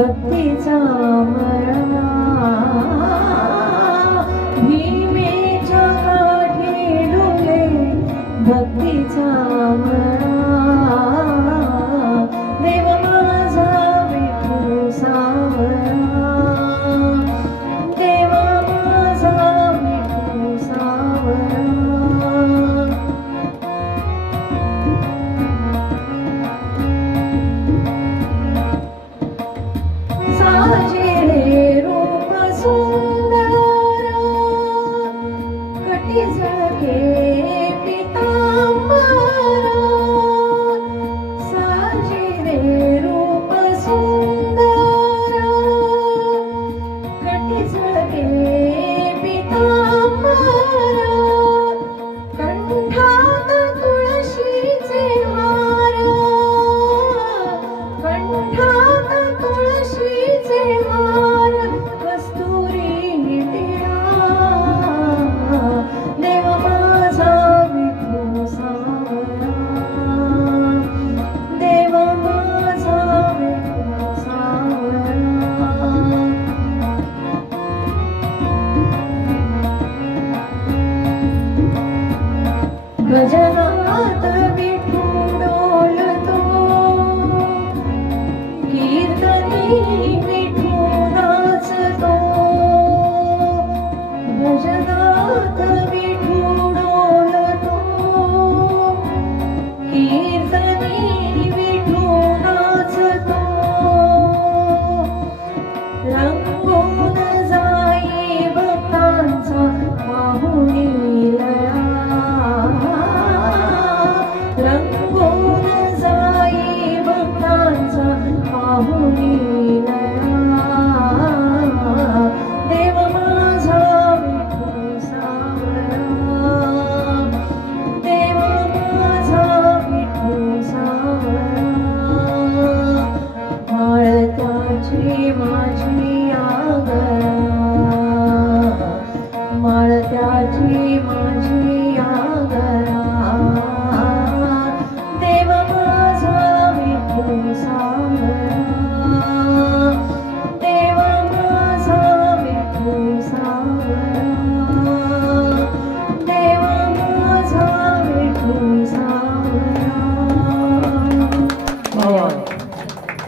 भक्तीचा मळा भीमेच्या काठी डोले भक्तीचा मळा देव माझा विठू सावळा देव माझा विठू सावळा साजे रूप सुंदर कटी झळके पितांबर साजे रूप सुंदर कटी झळके पितांबर कंठात तुळशीचे हार कंठात तुळशीचे हार कस्तुरी टिळा देव माझा विठू सावळा देव माझा विठू सावळा भजनात विठू डोलतो कीर्तनी विठू नाचतो भजनात विठू डोलतो कीर्तनी विठू नाचतो रंगून जाई भक्तांचा माहुनी लया रंगून जाई भक्तांचा माहुनी लया देव माझा विठू सावळा देव माझा विठू सावळा माळत्याची माझी आगळा माळत्याची माझी आगळा